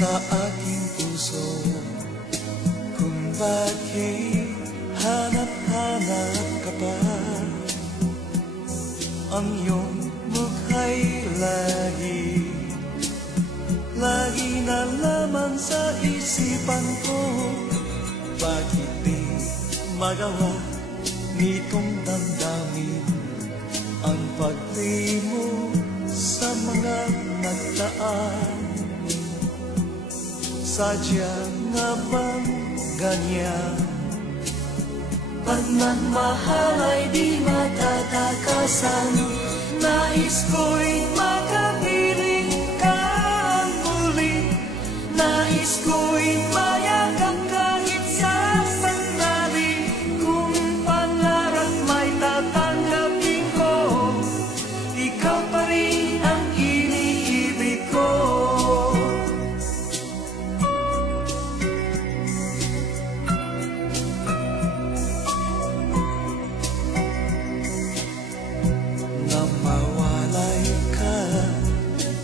sa aking puso, kung bakit hanap-hanap ka pa. Ang iyong mukha'y lagi na laman sa isipan ko. Bakit di magawa nitong damdamin ang pagdi mo sa mga nagdaan? Sadya nga bang ganyan? Pagmamahal ay di matatakasan. Nais ko'y makapiling ka muli. Nais ko'y mayakap kahit sa sandali. Kung pangarap may tatanggapin ko, ikaw pa rin ang iniibig ko.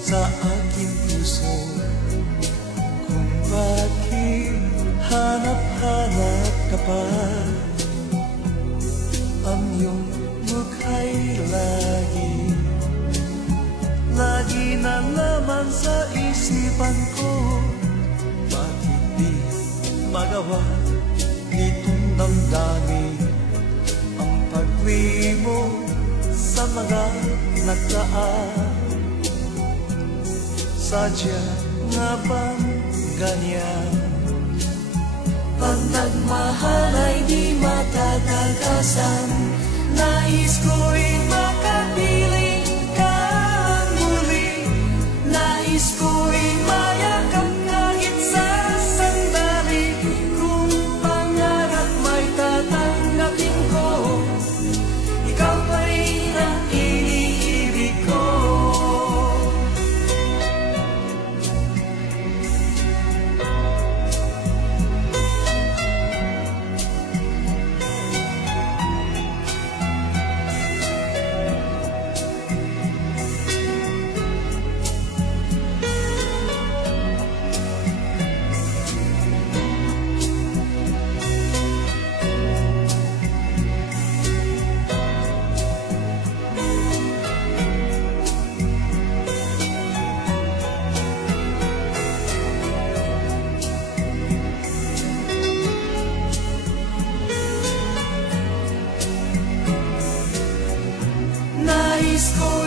Sa aking puso, kung bakit hanap-hanap ka pa. Ang iyong mukha'y lagi na laman sa isipan ko. Bakit di magawa nitong damdamin ang pag-uwi mo sa mga nagdaan? Sadya nga bang ganyan? Pag nagmahal ay di matatagasan. Nais ko'y makapiling ka muli. Nais ko'y mayakap kahit sa sandali. Kung pangarap may tatanggapin ko, ikaw pa rin ang iniibig ko. Nais ko'y